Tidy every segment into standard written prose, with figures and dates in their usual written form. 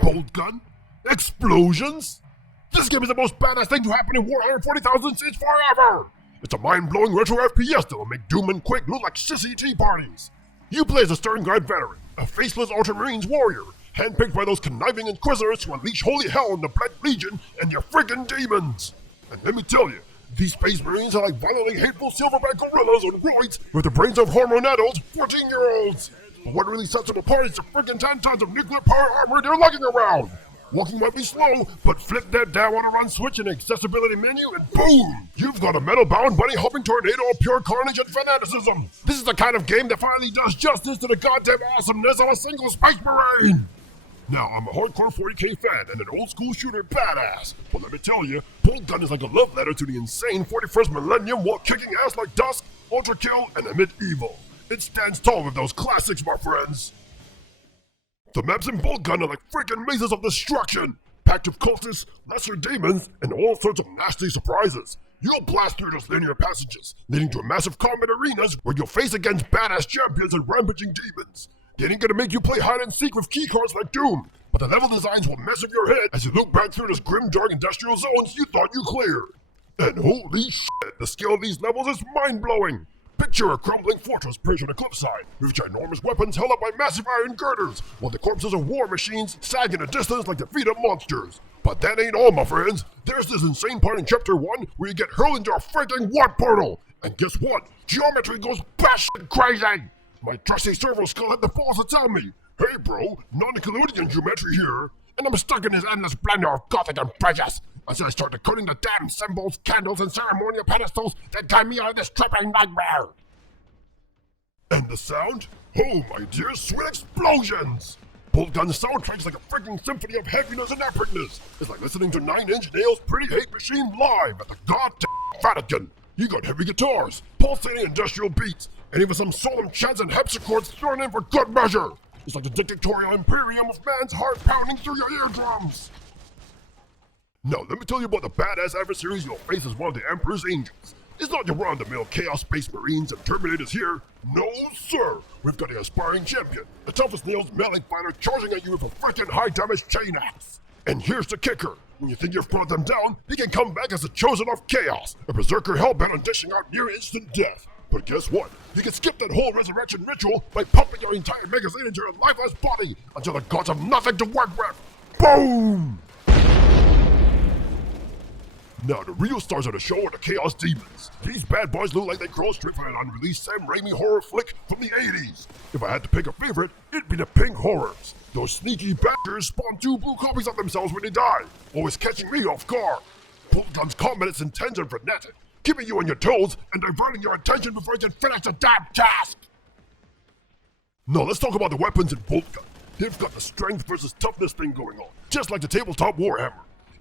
Boltgun? Explosions? This game is the most badass thing to happen in Warhammer 40,000 since forever! It's a mind-blowing retro FPS that will make Doom and Quake look like sissy tea parties. You play as a Stern Guard veteran, a faceless Ultramarines warrior, handpicked by those conniving Inquisitors to unleash holy hell on the Black Legion and your friggin' demons! And let me tell you, these Space Marines are like violently hateful silverback gorillas on roids with the brains of hormone-addled 14-year-olds! But what really sets them apart is the friggin' 10 tons of nuclear power armor they're lugging around! Walking might be slow, but flip that down on a run switch in the accessibility menu and boom! You've got a metal-bound bunny-hopping tornado of pure carnage and fanaticism! This is the kind of game that finally does justice to the goddamn awesomeness of a single Space Marine! Now, I'm a hardcore 40k fan and an old-school shooter badass, but let me tell you, Boltgun is like a love letter to the insane 41st millennium while kicking ass like Dusk, Ultra Kill, and Medieval. It stands tall with those classics, my friends! The maps in Boltgun are like freaking mazes of destruction, packed with cultists, lesser demons, and all sorts of nasty surprises. You'll blast through those linear passages, leading to massive combat arenas where you'll face against badass champions and rampaging demons. They ain't gonna make you play hide and seek with keycards like Doom, but the level designs will mess with your head as you look back through those grim dark industrial zones you thought you cleared. And holy shit, the scale of these levels is mind-blowing! Picture a crumbling fortress perched on a cliffside, with ginormous weapons held up by massive iron girders, while the corpses of war machines sag in the distance like defeated monsters. But that ain't all, my friends. There's this insane part in Chapter 1 where you get hurled into a freaking warp portal. And guess what? Geometry goes batshit crazy! My trusty servo skull had the balls to tell me, "Hey bro, non-Euclidean geometry here," and I'm stuck in this endless blender of Gothic and precious. As I start decoding the damn symbols, candles, and ceremonial pedestals that guide me out of this tripping nightmare. And the sound? Oh my dear, sweet explosions! Boltgun's soundtrack's like a freaking symphony of heaviness and epicness. It's like listening to 9 Inch Nails' Pretty Hate Machine live at the goddamn Vatican. You got heavy guitars, pulsating industrial beats, and even some solemn chants and hepsichords thrown in for good measure. It's like the dictatorial imperium of man's heart pounding through your eardrums. Now, let me tell you about the badass adversaries you'll face as one of the Emperor's Angels. It's not your run-of-the-mill Chaos Space Marines and Terminators here. No, sir! We've got the aspiring champion, the toughest nails melee fighter charging at you with a freaking high-damage chain axe. And here's the kicker. When you think you've brought them down, he can come back as the chosen of Chaos, a berserker hellbent on dishing out near-instant death. But guess what? You can skip that whole resurrection ritual by pumping your entire magazine into your lifeless body until the gods have nothing to work with. Boom! Now, the real stars of the show are the Chaos Demons. These bad boys look like they crawl straight from an unreleased Sam Raimi horror flick from the 80s. If I had to pick a favorite, it'd be the Pink Horrors. Those sneaky bastards spawn 2 blue copies of themselves when they die, always catching me off guard. Boltgun's combat is intense and frenetic, keeping you on your toes and diverting your attention before you can finish the damn task. Now, let's talk about the weapons in Boltgun. They've got the strength versus toughness thing going on, just like the tabletop Warhammer.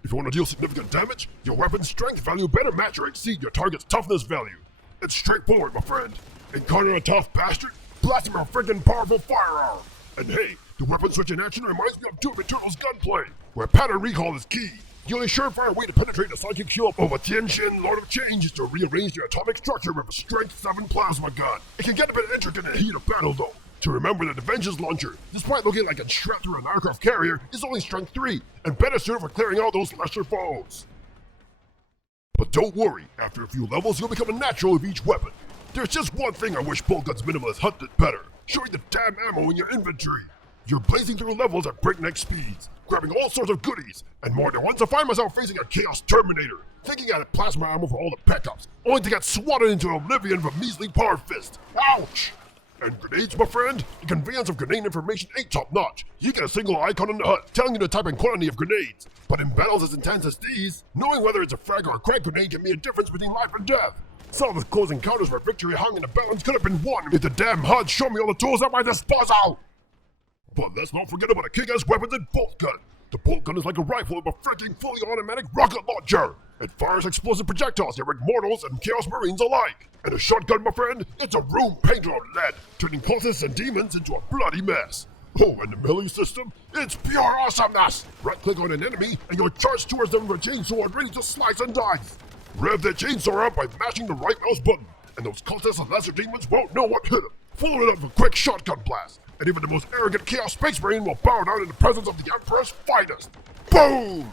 If you want to deal significant damage, your weapon's strength value better match or exceed your target's toughness value. It's straightforward, my friend. Encounter a tough bastard, blast him with a freaking powerful firearm. And hey, the weapon switch in action reminds me of Doom Eternal's gunplay, where pattern recall is key. The only surefire way to penetrate the psychic shield of a Tianjin Lord of Change is to rearrange the atomic structure with a Strength 7 plasma gun. It can get a bit intricate in the heat of battle though. To remember that the Vengeance Launcher, despite looking like it's strapped through an aircraft carrier, is only strength 3, and better suited for clearing out those lesser foes. But don't worry, after a few levels you'll become a natural with each weapon. There's just one thing I wish Boltgun's Minimalist Hunt did better, showing the damn ammo in your inventory. You're blazing through levels at breakneck speeds, grabbing all sorts of goodies, and more than once I find myself facing a Chaos Terminator, thinking I had plasma ammo for all the pickups, only to get swatted into oblivion with a measly power fist. Ouch! And grenades, my friend? The conveyance of grenade information ain't top-notch. You get a single icon on the HUD telling you the type and quantity of grenades. But in battles as intense as these, knowing whether it's a frag or a crank grenade can be a difference between life and death. Some of the close encounters where victory hung in the balance could have been won if the damn HUD showed me all the tools at my disposal. But let's not forget about the kick-ass weapons in Boltgun. The Boltgun is like a rifle with a freaking fully automatic rocket launcher. It fires explosive projectiles that wreck mortals and Chaos Marines alike. And a shotgun, my friend, it's a room painted on lead, turning cultists and demons into a bloody mess. Oh, and the melee system? It's pure awesomeness! Right-click on an enemy, and you'll charge towards them with a chainsaw ready to slice and dice. Rev that chainsaw up by mashing the right mouse button, and those cultists and lesser demons won't know what hit them. followed up with a quick shotgun blast, and even the most arrogant Chaos Space Marine will bow down in the presence of the Emperor's finest. Boom!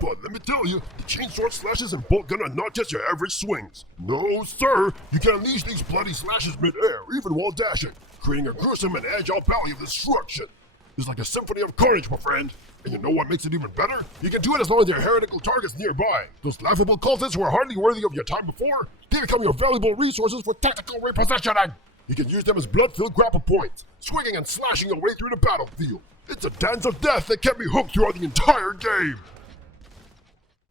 But let me tell you, the chainsword slashes in Boltgun are not just your average swings. No, sir, you can unleash these bloody slashes mid-air, even while dashing, creating a gruesome and agile valley of destruction. It's like a symphony of carnage, my friend. And you know what makes it even better? You can do it as long as there are heretical targets nearby. Those laughable cultists who are hardly worthy of your time before, they become your valuable resources for tactical repositioning. You can use them as blood-filled grapple points, swinging and slashing your way through the battlefield. It's a dance of death that kept me hooked throughout the entire game.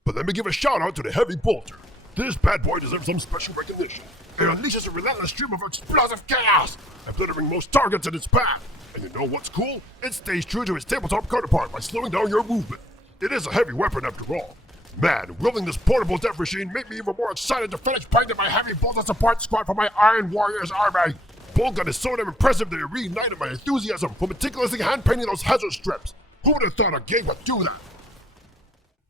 But let me give a shout out to the Heavy Bolter. This bad boy deserves some special recognition. It unleashes a relentless stream of explosive chaos, obliterating most targets in its path. And you know what's cool? It stays true to its tabletop counterpart by slowing down your movement. It is a heavy weapon after all. Man, wielding this portable death machine made me even more excited to finish painting my Heavy Bolter support squad for my Iron Warriors army. Boltgun is so damn impressive that it reignited my enthusiasm for meticulously hand-painting those hazard strips. Who would have thought a game would do that?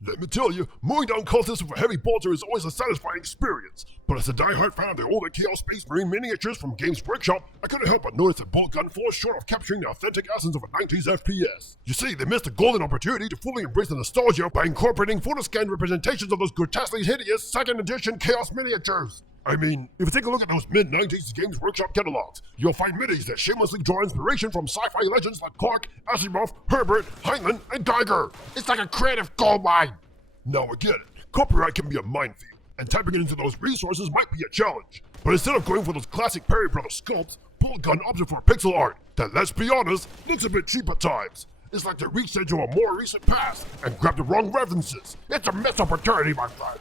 Let me tell you, mowing down cultists with a Heavy Bolter is always a satisfying experience, but as a die-hard fan of the older Chaos Space Marine miniatures from Games Workshop, I couldn't help but notice that Boltgun falls short of capturing the authentic essence of a 90s FPS. You see, they missed a golden opportunity to fully embrace the nostalgia by incorporating photoscan representations of those grotesquely hideous 2nd edition Chaos miniatures. I mean, if you take a look at those mid-90s Games Workshop catalogs, you'll find minis that shamelessly draw inspiration from sci-fi legends like Clark, Asimov, Herbert, Heinlein, and Geiger. It's like a creative goldmine. Now I get it, copyright can be a minefield, and typing it into those resources might be a challenge. But instead of going for those classic Perry Brothers sculpts, Boltgun opted for pixel art that, let's be honest, looks a bit cheap at times. It's like they reached into a more recent past and grabbed the wrong references. It's a missed opportunity, my friend.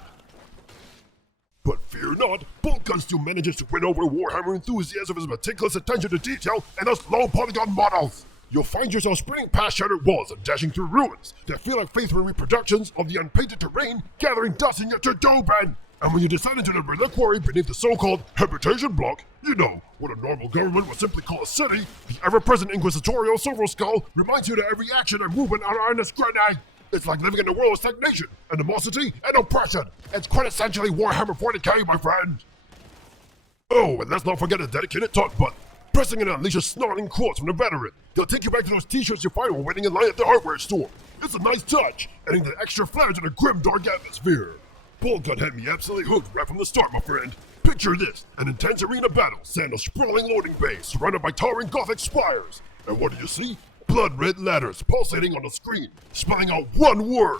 But fear not, Boltgun still manages to win over Warhammer enthusiasts with his meticulous attention to detail and those low polygon models. You'll find yourself sprinting past shattered walls and dashing through ruins that feel like faithful reproductions of the unpainted terrain gathering dust in your to-do bin. And when you descend into the reliquary beneath the so-called habitation block, you know, what a normal government would simply call a city, the ever-present inquisitorial silver skull reminds you that every action and movement are in a grenade. It's like living in a world of stagnation, animosity, and oppression. It's quintessentially Warhammer 40k, my friend. Oh, and let's not forget a dedicated talk button. Pressing it unleashes snarling quotes from the veteran. They'll take you back to those t-shirts you find while waiting in line at the hardware store. It's a nice touch, adding the extra flair to the grim dark atmosphere. Boltgun had me absolutely hooked right from the start, my friend. Picture this, an intense arena battle set in a sprawling loading bay surrounded by towering gothic spires. And what do you see? Blood-red ladders pulsating on the screen, spelling out one word: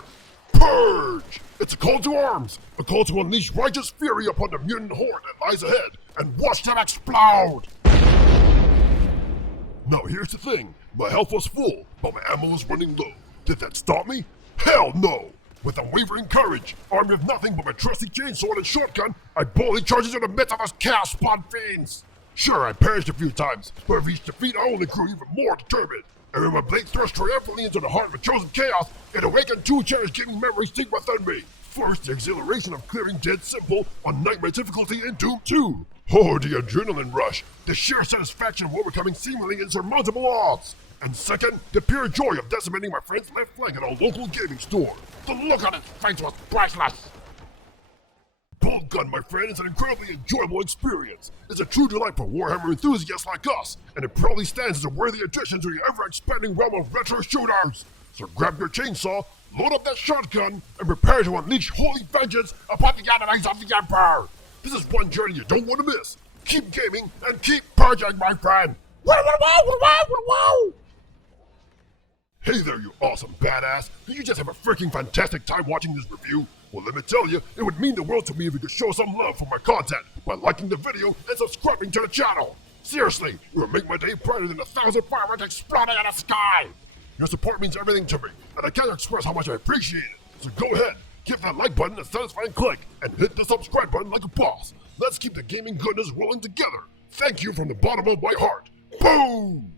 Purge! It's a call to arms, a call to unleash righteous fury upon the mutant horde that lies ahead, and watch them explode! Now here's the thing, my health was full, but my ammo was running low. Did that stop me? Hell no! With unwavering courage, armed with nothing but my trusty chainsword and shotgun, I boldly charged into the midst of those chaos spawn fiends! Sure, I perished a few times, but with each defeat I only grew even more determined. And when my blade thrust triumphantly into the heart of a chosen chaos, it awakened two cherished gaming memories deep within me. First, the exhilaration of clearing Dead Simple on Nightmare difficulty in Doom 2. Oh, the adrenaline rush, the sheer satisfaction of overcoming seemingly insurmountable odds. And second, the pure joy of decimating my friend's left flank at our local gaming store. The look on his face was priceless. Boltgun, my friend, is an incredibly enjoyable experience. It's a true delight for Warhammer enthusiasts like us, and it probably stands as a worthy addition to the ever-expanding realm of retro shooters. So grab your chainsaw, load up that shotgun, and prepare to unleash holy vengeance upon the enemies of the Empire. This is one journey you don't want to miss. Keep gaming and keep purging, my friend. Hey there, you awesome badass. Did you just have a freaking fantastic time watching this review? Well, let me tell you, it would mean the world to me if you could show some love for my content by liking the video and subscribing to the channel. Seriously, it would make my day brighter than 1,000 fireworks exploding in the sky. Your support means everything to me, and I can't express how much I appreciate it. So go ahead, give that like button a satisfying click, and hit the subscribe button like a boss. Let's keep the gaming goodness rolling together. Thank you from the bottom of my heart. Boom!